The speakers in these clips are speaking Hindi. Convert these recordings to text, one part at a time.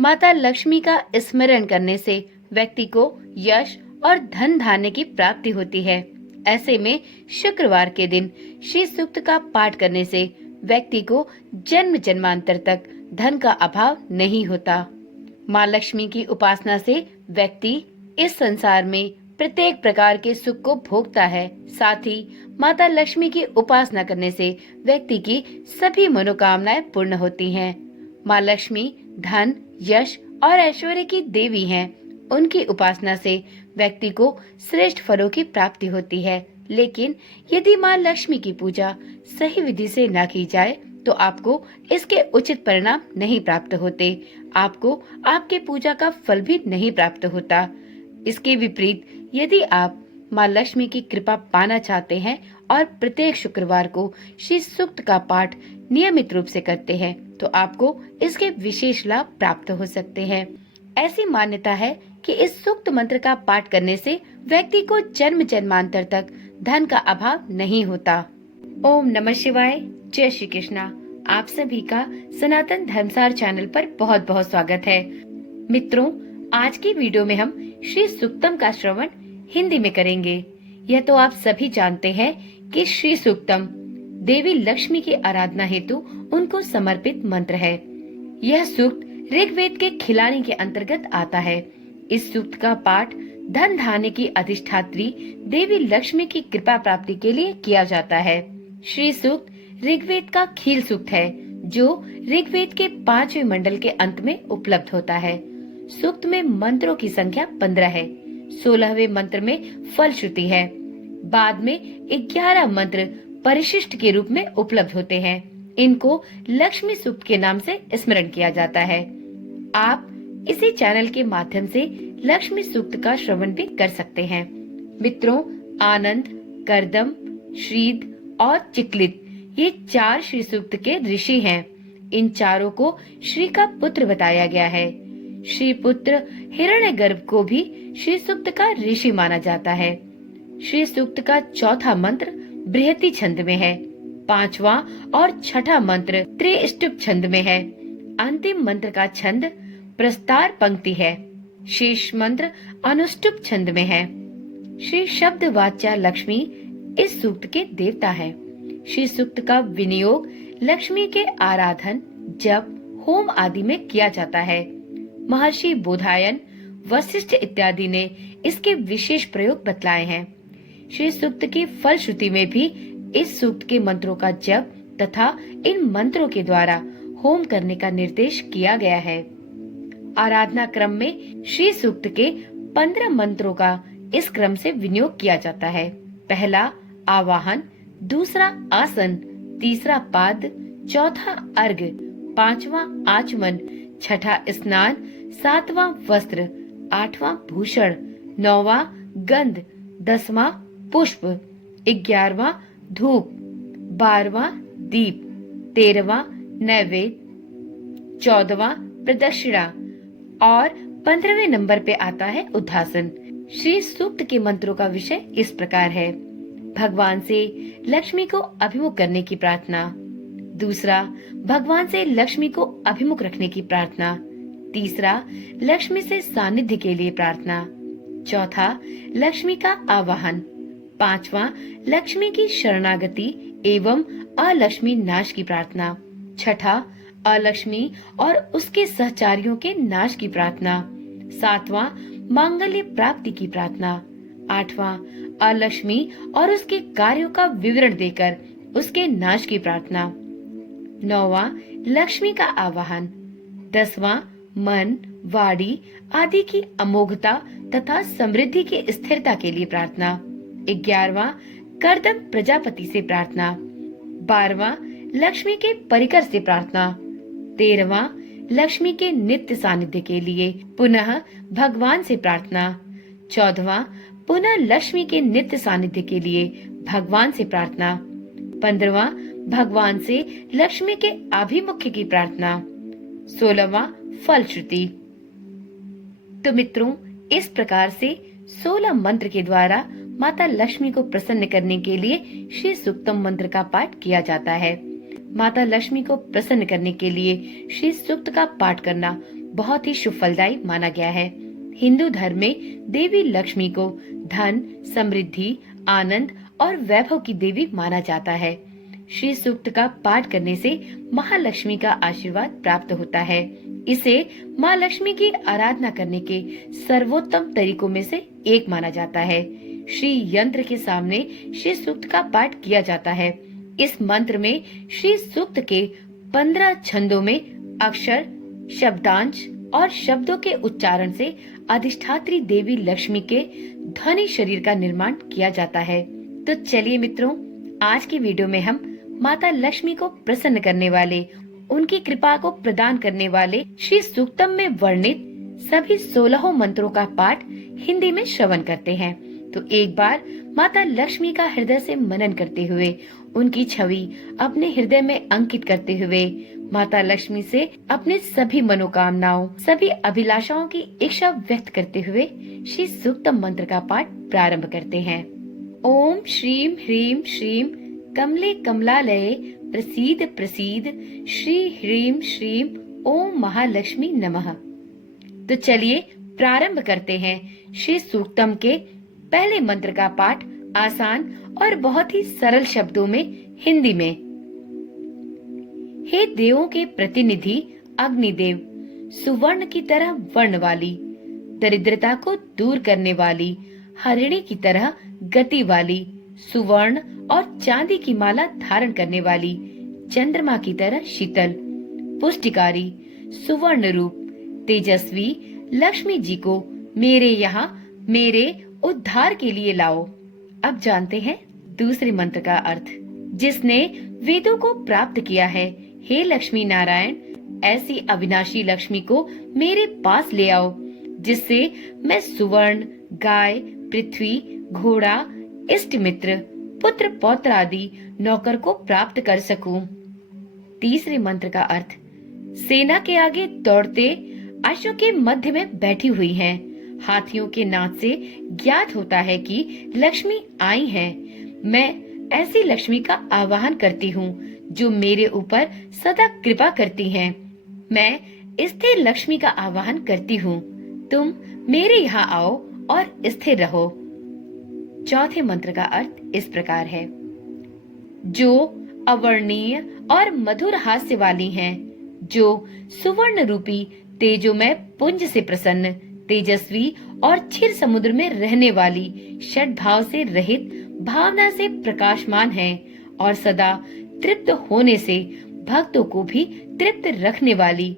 माता लक्ष्मी का स्मरण करने से व्यक्ति को यश और धन धान्य की प्राप्ति होती है। ऐसे में शुक्रवार के दिन श्री सूक्त का पाठ करने से व्यक्ति को जन्म जन्मांतर तक धन का अभाव नहीं होता। माँ लक्ष्मी की उपासना से व्यक्ति इस संसार में प्रत्येक प्रकार के सुख को भोगता है। साथ ही माता लक्ष्मी की उपासना करने से व्यक्ति की सभी मनोकामनाएं पूर्ण होती हैं। माँ लक्ष्मी धन, यश और ऐश्वर्य की देवी हैं। उनकी उपासना से व्यक्ति को श्रेष्ठ फलों की प्राप्ति होती है। लेकिन यदि माँ लक्ष्मी की पूजा सही विधि से न की जाए तो आपको इसके उचित परिणाम नहीं प्राप्त होते। आपको आपके पूजा का फल भी नहीं प्राप्त होता। इसके विपरीत यदि आप माँ लक्ष्मी की कृपा पाना चाहते हैं और प्रत्येक शुक्रवार को श्री सूक्त का पाठ नियमित रूप से करते हैं तो आपको इसके विशेष लाभ प्राप्त हो सकते हैं। ऐसी मान्यता है कि इस सूक्त मंत्र का पाठ करने से व्यक्ति को जन्म जन्मांतर तक धन का अभाव नहीं होता। ओम नमः शिवाय। जय श्री कृष्णा। आप सभी का सनातन धर्मसार चैनल पर बहुत बहुत स्वागत है। मित्रों, आज की वीडियो में हम श्री सूक्तम का श्रवण हिंदी में करेंगे। यह तो आप सभी जानते हैं कि श्री सूक्तम देवी लक्ष्मी की आराधना हेतु उनको समर्पित मंत्र है। यह सूक्त ऋग्वेद के खिलानी के अंतर्गत आता है। इस सूक्त का पाठ धन धान्य की अधिष्ठात्री देवी लक्ष्मी की कृपा प्राप्ति के लिए किया जाता है। श्री सूक्त ऋग्वेद का खील सूक्त है जो ऋग्वेद के 5वें मंडल के अंत में उपलब्ध होता है। सूक्त में मंत्रों की संख्या 15 है। 16वें मंत्र में फलश्रुति है। बाद में 11 मंत्र परिशिष्ट के रूप में उपलब्ध होते हैं। इनको लक्ष्मी सूक्त के नाम से स्मरण किया जाता है। आप इसी चैनल के माध्यम से लक्ष्मी सूक्त का श्रवण भी कर सकते हैं। मित्रों, आनंद, करदम, श्रीद और चिकलित ये 4 श्री सूक्त के ऋषि हैं। इन चारों को श्री का पुत्र बताया गया है। श्री पुत्र हिरण्यगर्भ को भी श्री सूक्त का ऋषि माना जाता है। श्री सूक्त का चौथा मंत्र बृहति छंद में है। 5वां और छठा मंत्र त्रिष्टुप छंद में है। अंतिम मंत्र का छंद प्रस्तार पंक्ति है। शेष मंत्र अनुष्टुप छंद में है। श्री शब्द वाच्या लक्ष्मी इस सूक्त के देवता है। श्री सूक्त का विनियोग लक्ष्मी के आराधन, जप, होम आदि में किया जाता है। महर्षि बोधायन, वशिष्ठ इत्यादि ने इसके विशेष प्रयोग बतलाए हैं। श्री सूक्त की फलश्रुति में भी इस सूक्त के मंत्रों का जप तथा इन मंत्रों के द्वारा होम करने का निर्देश किया गया है। आराधना क्रम में श्री सूक्त के 15 मंत्रों का इस क्रम से विनियोग किया जाता है। पहला आवाहन, दूसरा आसन, तीसरा पाद, चौथा अर्घ, 5वां आचमन, छठा स्नान, 7वां वस्त्र, 8वां भूषण, 9वां गंध, 10वां पुष्प, 11वां धूप, 12वां दीप, 13वां नैवेद्य, 14वां प्रदक्षिणा और 15वें नंबर पे आता है उद्घासन। श्री सूक्त के मंत्रों का विषय इस प्रकार है। भगवान से लक्ष्मी को अभिमुख करने की प्रार्थना। दूसरा, भगवान से लक्ष्मी को अभिमुख रखने की प्रार्थना। तीसरा, लक्ष्मी से सानिध्य के लिए प्रार्थना। चौथा, लक्ष्मी का आवाहन। 5वां, लक्ष्मी की शरणागति एवं अलक्ष्मी नाश की प्रार्थना। छठा, अलक्ष्मी और उसके सहचारियों के नाश की प्रार्थना। 7वां, मांगल्य प्राप्ति की प्रार्थना। 8वां, अलक्ष्मी और उसके कार्यों का विवरण देकर उसके नाश की प्रार्थना। 9वां, लक्ष्मी का आवाहन। 10वां, मन, वाणी आदि की अमोघता तथा समृद्धि की स्थिरता के लिए प्रार्थना। 11वां, करदम प्रजापति से प्रार्थना। 12वां, लक्ष्मी के परिकर से प्रार्थना। 13वां, लक्ष्मी के नित्य सानिध्य के लिए पुनः भगवान से प्रार्थना। 14वां, पुनः लक्ष्मी के नित्य सानिध्य के लिए भगवान से प्रार्थना। 15वां, भगवान से लक्ष्मी के आभिमुख्य की प्रार्थना। 16वां, फलश्रुति। तो मित्रों, इस प्रकार से 16 मंत्र के द्वारा माता लक्ष्मी को प्रसन्न करने के लिए श्री सूक्तम मंत्र का पाठ किया जाता है। माता लक्ष्मी को प्रसन्न करने के लिए श्री सूक्त का पाठ करना बहुत ही शुभ फलदायी माना गया है। हिंदू धर्म में देवी लक्ष्मी को धन, समृद्धि, आनंद और वैभव की देवी माना जाता है। श्री सूक्त का पाठ करने से महालक्ष्मी का आशीर्वाद प्राप्त होता है। इसे माँ लक्ष्मी की आराधना करने के सर्वोत्तम तरीकों में से एक माना जाता है। श्री यंत्र के सामने श्री सूक्त का पाठ किया जाता है। इस मंत्र में श्री सूक्त के 15 छंदों में अक्षर, शब्दांश और शब्दों के उच्चारण से अधिष्ठात्री देवी लक्ष्मी के ध्वनि शरीर का निर्माण किया जाता है। तो चलिए मित्रों, आज की वीडियो में हम माता लक्ष्मी को प्रसन्न करने वाले, उनकी कृपा को प्रदान करने वाले श्री सूक्तम में वर्णित सभी 16 मंत्रों का पाठ हिंदी में श्रवण करते हैं। तो एक बार माता लक्ष्मी का हृदय से मनन करते हुए, उनकी छवि अपने हृदय में अंकित करते हुए, माता लक्ष्मी से अपने सभी मनोकामनाओं, सभी अभिलाषाओं की इच्छा व्यक्त करते हुए श्री सूक्तम मंत्र का पाठ प्रारंभ करते हैं। ओम श्रीम ह्रीम श्रीम कमले कमलालये प्रसीद प्रसीद श्री ह्रीम श्रीम ओम महालक्ष्मी नमः। तो चलिए प्रारंभ करते हैं श्री सूक्तम के पहले मंत्र का पाठ आसान और बहुत ही सरल शब्दों में हिंदी में। हे देवों के प्रतिनिधि अग्निदेव, सुवर्ण की तरह वर्ण वाली, दरिद्रता को दूर करने वाली, हरिणी की तरह गति वाली, सुवर्ण और चांदी की माला धारण करने वाली, चंद्रमा की तरह शीतल, पुष्टिकारी, सुवर्ण रूप, तेजस्वी लक्ष्मी जी को मेरे यहाँ मेरे उद्धार के लिए लाओ। अब जानते हैं दूसरे मंत्र का अर्थ। जिसने वेदों को प्राप्त किया है, हे लक्ष्मी नारायण, ऐसी अविनाशी लक्ष्मी को मेरे पास ले आओ, जिससे मैं सुवर्ण, गाय, पृथ्वी, घोड़ा, इष्ट मित्र, पुत्र पौत्र आदि नौकर को प्राप्त कर सकूं। तीसरे मंत्र का अर्थ। सेना के आगे दौड़ते अश्वों के मध्य में बैठी हुई हैं। हाथियों के नाच से ज्ञात होता है कि लक्ष्मी आई हैं। मैं ऐसी लक्ष्मी का आवाहन करती हूँ जो मेरे ऊपर सदा कृपा करती हैं। मैं स्थिर लक्ष्मी का आवाहन करती हूँ। तुम मेरे यहाँ आओ और स्थिर रहो। चौथे मंत्र का अर्थ इस प्रकार है। जो अवर्णीय और मधुर हास्य वाली हैं, जो सुवर्ण रूपी तेजोमय पुंज से प्रसन्न, तेजस्वी और क्षीर समुद्र में रहने वाली, षड भाव से रहित, भावना से प्रकाशमान है और सदा तृप्त होने से भक्तों को भी तृप्त रखने वाली,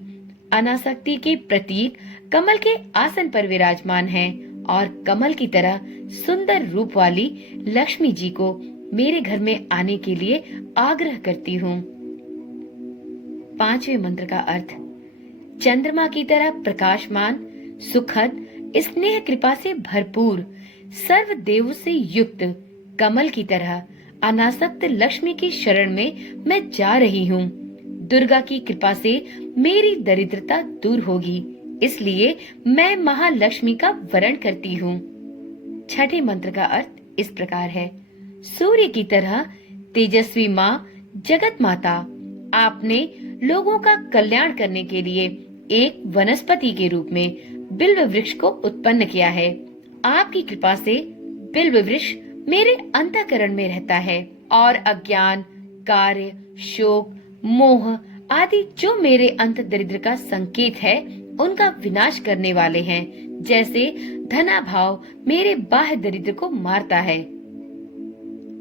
अनासक्ति के प्रतीक कमल के आसन पर विराजमान है और कमल की तरह सुंदर रूप वाली लक्ष्मी जी को मेरे घर में आने के लिए आग्रह करती हूँ। पांचवें मंत्र का अर्थ। चंद्रमा की तरह प्रकाशमान, सुखद, स्नेह कृपा से भरपूर, सर्व देव से युक्त, कमल की तरह अनासक्त लक्ष्मी की शरण में मैं जा रही हूँ। दुर्गा की कृपा से मेरी दरिद्रता दूर होगी, इसलिए मैं महालक्ष्मी का वरण करती हूँ। छठे मंत्र का अर्थ इस प्रकार है। सूर्य की तरह तेजस्वी माँ, जगत माता, आपने लोगों का कल्याण करने के लिए एक वनस्पति के रूप में बिल्व वृक्ष को उत्पन्न किया है। आपकी कृपा से बिल्व वृक्ष मेरे अंतःकरण में रहता है और अज्ञान, कार्य, शोक, मोह आदि जो मेरे अंत दरिद्र का संकेत है, उनका विनाश करने वाले हैं। जैसे धनाभाव मेरे बाह्य दरिद्र को मारता है।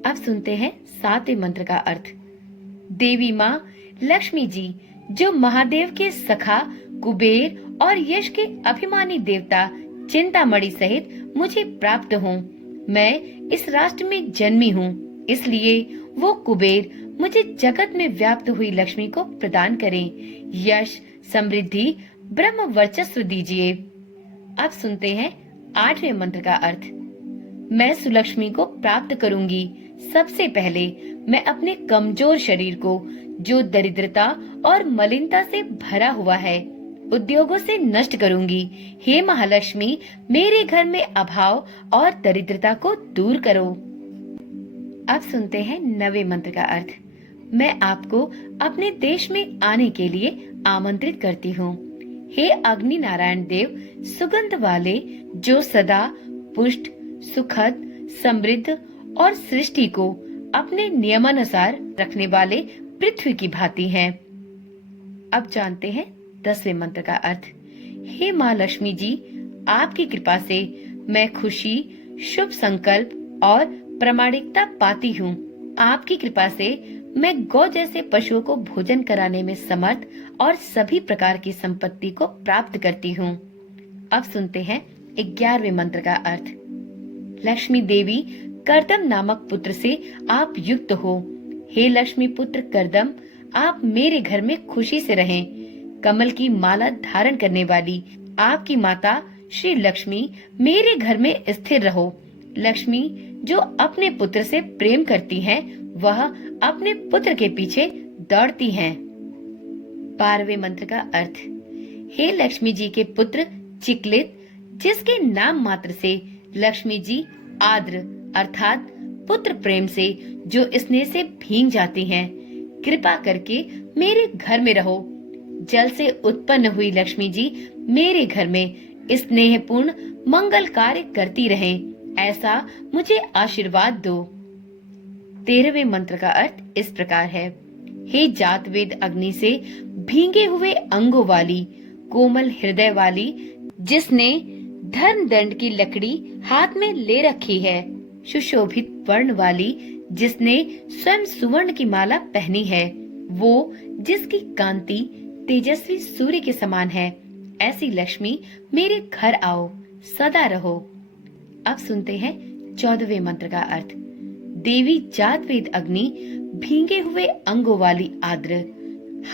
अब सुनते हैं सातवें मंत्र का अर्थ। देवी माँ लक्ष्मी जी, जो महादेव के सखा कुबेर और यश के अभिमानी देवता चिंतामणि सहित मुझे प्राप्त हों। मैं इस राष्ट्र में जन्मी हूँ, इसलिए वो कुबेर मुझे जगत में व्याप्त हुई लक्ष्मी को प्रदान करें। यश, समृद्धि, ब्रह्म वर्चस्व दीजिए। अब सुनते हैं आठवें मंत्र का अर्थ। मैं सुलक्ष्मी को प्राप्त करूंगी। सबसे पहले मैं अपने कमजोर शरीर को, जो दरिद्रता और मलिनता से भरा हुआ है, उद्योगों से नष्ट करूंगी। हे महालक्ष्मी, मेरे घर में अभाव और दरिद्रता को दूर करो। अब सुनते हैं 9वें मंत्र का अर्थ। मैं आपको अपने देश में आने के लिए आमंत्रित करती हूँ। हे अग्नि नारायण देव, सुगंध वाले जो सदा पुष्ट, सुखद, समृद्ध और सृष्टि को अपने नियमानुसार रखने वाले पृथ्वी की भांति हैं। अब जानते हैं 10वें मंत्र का अर्थ। हे माँ लक्ष्मी जी, आपकी कृपा से मैं खुशी, शुभ संकल्प और प्रामाणिकता पाती हूँ। आपकी कृपा से मैं गौ जैसे पशुओं को भोजन कराने में समर्थ और सभी प्रकार की संपत्ति को प्राप्त करती हूँ। अब सुनते हैं 11वें मंत्र का अर्थ। लक्ष्मी देवी, करदम नामक पुत्र से आप युक्त हो। हे लक्ष्मी पुत्र करदम, आप मेरे घर में खुशी से रहें। कमल की माला धारण करने वाली आपकी माता श्री लक्ष्मी मेरे घर में स्थिर रहो। लक्ष्मी जो अपने पुत्र से प्रेम करती हैं, वह अपने पुत्र के पीछे दौड़ती हैं। 12वें मंत्र का अर्थ। हे लक्ष्मी जी के पुत्र चिकलित, जिसके नाम मात्र से लक्ष्मी जी आद्र अर्थात पुत्र प्रेम से जो स्नेह से भींग जाती हैं, कृपा करके मेरे घर में रहो। जल से उत्पन्न हुई लक्ष्मी जी मेरे घर में स्नेहपूर्ण मंगल कार्य करती रहें, ऐसा मुझे आशीर्वाद दो। 13वें मंत्र का अर्थ इस प्रकार है। हे जात वेद अग्नि से भींगे हुए अंगों वाली, कोमल हृदय वाली, जिसने धर्म दंड की लकड़ी हाथ में ले रखी है, सुशोभित वर्ण वाली, जिसने स्वयं सुवर्ण की माला पहनी है, वो जिसकी कांति तेजस्वी सूर्य के समान है, ऐसी लक्ष्मी मेरे घर आओ, सदा रहो। अब सुनते हैं 14वें मंत्र का अर्थ। देवी जात वेद अग्नि भींगे हुए अंगों वाली आद्र,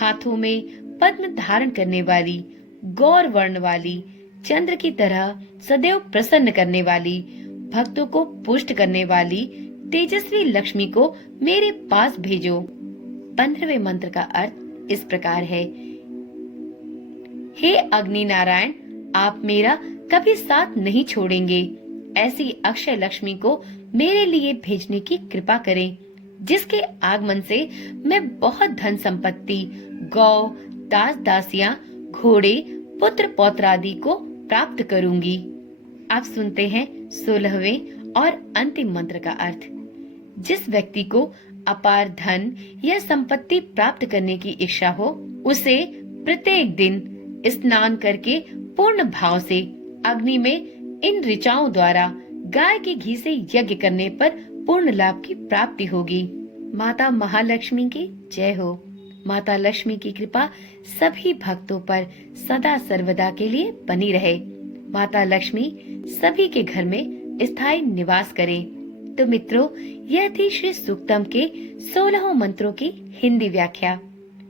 हाथों में पद्म धारण करने वाली, गौर वर्ण वाली, चंद्र की तरह सदैव प्रसन्न करने वाली, भक्तों को पुष्ट करने वाली तेजस्वी लक्ष्मी को मेरे पास भेजो। 15वें मंत्र का अर्थ इस प्रकार है। हे अग्नि नारायण, आप मेरा कभी साथ नहीं छोड़ेंगे। ऐसी अक्षय लक्ष्मी को मेरे लिए भेजने की कृपा करें, जिसके आगमन से मैं बहुत धन संपत्ति, गौ, दास दासियां, घोड़े, पुत्र पौत्र आदि को प्राप्त करूंगी। आप सुनते हैं 16वें और अंतिम मंत्र का अर्थ। जिस व्यक्ति को अपार धन या संपत्ति प्राप्त करने की इच्छा हो, उसे प्रत्येक दिन स्नान करके पूर्ण भाव से अग्नि में इन ऋचाओं द्वारा गाय के घी से यज्ञ करने पर पूर्ण लाभ की प्राप्ति होगी। माता महालक्ष्मी की जय हो। माता लक्ष्मी की कृपा सभी भक्तों पर सदा सर्वदा के लिए बनी रहे। माता लक्ष्मी सभी के घर में स्थायी निवास करे। तो मित्रों, यह थी श्री सूक्तम के 16 मंत्रों की हिंदी व्याख्या।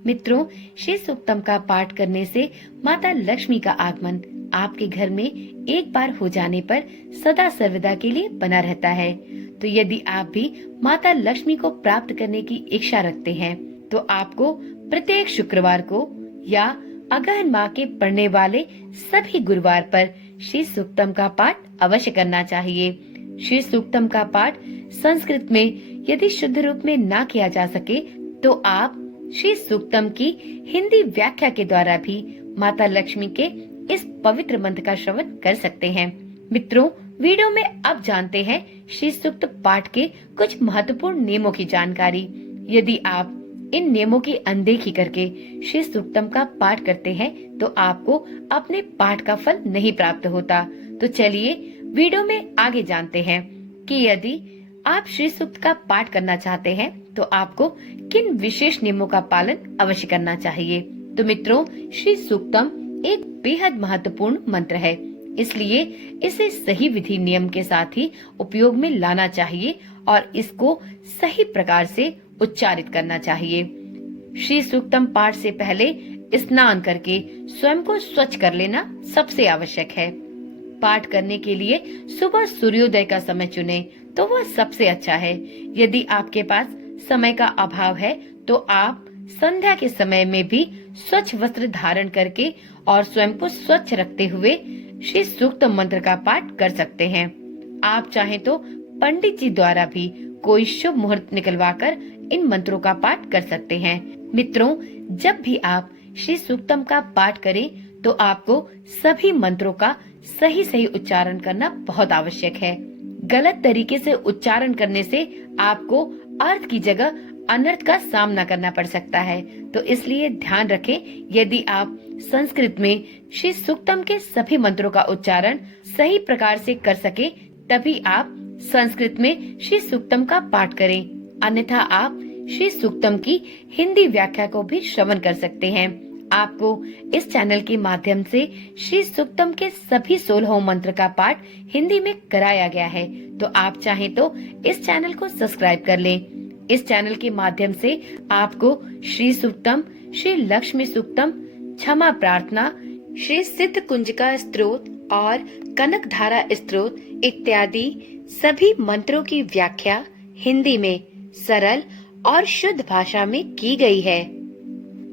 मित्रों, श्री सूक्तम का पाठ करने से माता लक्ष्मी का आगमन आपके घर में एक बार हो जाने पर सदा सर्वदा के लिए बना रहता है। तो यदि आप भी माता लक्ष्मी को प्राप्त करने की इच्छा रखते हैं, तो आपको प्रत्येक शुक्रवार को या अगहन माह के पढ़ने वाले सभी गुरुवार पर श्री सूक्तम का पाठ अवश्य करना चाहिए। श्री सूक्तम का पाठ संस्कृत में यदि शुद्ध रूप में ना किया जा सके, तो आप श्री सूक्तम की हिंदी व्याख्या के द्वारा भी माता लक्ष्मी के इस पवित्र मंत्र का श्रवण कर सकते हैं। मित्रों, वीडियो में अब जानते हैं श्री सूक्त पाठ के कुछ महत्वपूर्ण नियमों की जानकारी। यदि आप इन नियमों की अनदेखी करके श्री सूक्तम का पाठ करते हैं, तो आपको अपने पाठ का फल नहीं प्राप्त होता। तो चलिए वीडियो में आगे जानते हैं कि यदि आप श्री सूक्त का पाठ करना चाहते हैं, तो आपको किन विशेष नियमों का पालन अवश्य करना चाहिए। तो मित्रों, श्री सूक्तम एक बेहद महत्वपूर्ण मंत्र है, इसलिए इसे सही विधि नियम के साथ ही उपयोग में लाना चाहिए और इसको सही प्रकार से उच्चारित करना चाहिए। श्री सूक्तम पाठ से पहले स्नान करके स्वयं को स्वच्छ कर लेना सबसे आवश्यक है। पाठ करने के लिए सुबह सूर्योदय का समय चुनें, तो वह सबसे अच्छा है। यदि आपके पास समय का अभाव है, तो आप संध्या के समय में भी स्वच्छ वस्त्र धारण करके और स्वयं को स्वच्छ रखते हुए श्री सूक्तम मंत्र का पाठ कर सकते हैं। आप चाहें तो पंडित जी द्वारा भी कोई शुभ मुहूर्त निकलवाकर इन मंत्रों का पाठ कर सकते हैं। मित्रों, जब भी आप श्री सूक्तम का पाठ करें, तो तो आपको सभी मंत्रों का सही सही उच्चारण करना बहुत आवश्यक है। गलत तरीके से उच्चारण करने से आपको अर्थ की जगह अनर्थ का सामना करना पड़ सकता है। तो इसलिए ध्यान रखें, यदि आप संस्कृत में श्री सूक्तम के सभी मंत्रों का उच्चारण सही प्रकार से कर सके, तभी आप संस्कृत में श्री सूक्तम का पाठ करें। अन्यथा आप श्री सूक्तम की हिंदी व्याख्या को भी श्रवण कर सकते हैं। आपको इस चैनल के माध्यम से श्री सूक्तम के सभी 16 मंत्र का पाठ हिंदी में कराया गया है। तो आप चाहें तो इस चैनल को सब्सक्राइब कर लें। इस चैनल के माध्यम से आपको श्री सूक्तम, श्री लक्ष्मी सूक्तम, क्षमा प्रार्थना, श्री सिद्ध कुंजिका स्तोत्र और कनक धारा स्तोत्र इत्यादि सभी मंत्रों की व्याख्या हिंदी में सरल और शुद्ध भाषा में की गई है।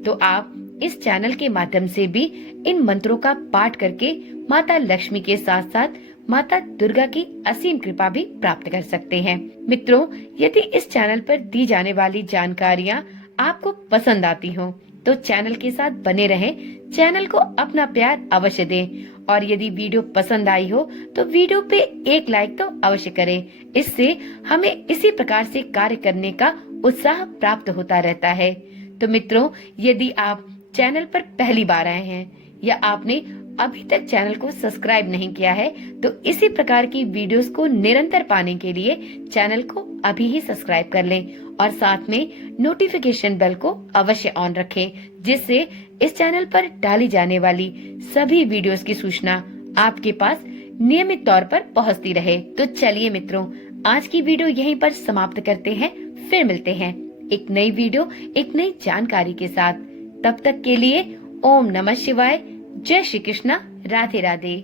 तो आप इस चैनल के माध्यम से भी इन मंत्रों का पाठ करके माता लक्ष्मी के साथ साथ माता दुर्गा की असीम कृपा भी प्राप्त कर सकते हैं। मित्रों, यदि इस चैनल पर दी जाने वाली जानकारियाँ आपको पसंद आती हो तो चैनल के साथ बने रहें। चैनल को अपना प्यार अवश्य दें और यदि वीडियो पसंद आई हो तो वीडियो पे एक लाइक तो अवश्य करें। इससे हमें इसी प्रकार से कार्य करने का उत्साह प्राप्त होता रहता है। तो मित्रों, यदि आप चैनल पर पहली बार आए हैं या आपने अभी तक चैनल को सब्सक्राइब नहीं किया है तो इसी प्रकार की वीडियोस को निरंतर पाने के लिए चैनल को अभी ही सब्सक्राइब कर लें और साथ में नोटिफिकेशन बेल को अवश्य ऑन रखें, जिससे इस चैनल पर डाली जाने वाली सभी वीडियोस की सूचना आपके पास नियमित तौर पर पहुंचती रहे। तो चलिए मित्रों, आज की वीडियो यहीं पर समाप्त करते हैं। फिर मिलते हैं एक नई वीडियो, एक नई जानकारी के साथ। तब तक के लिए ओम नमः शिवाय, जय श्री कृष्णा, राधे राधे।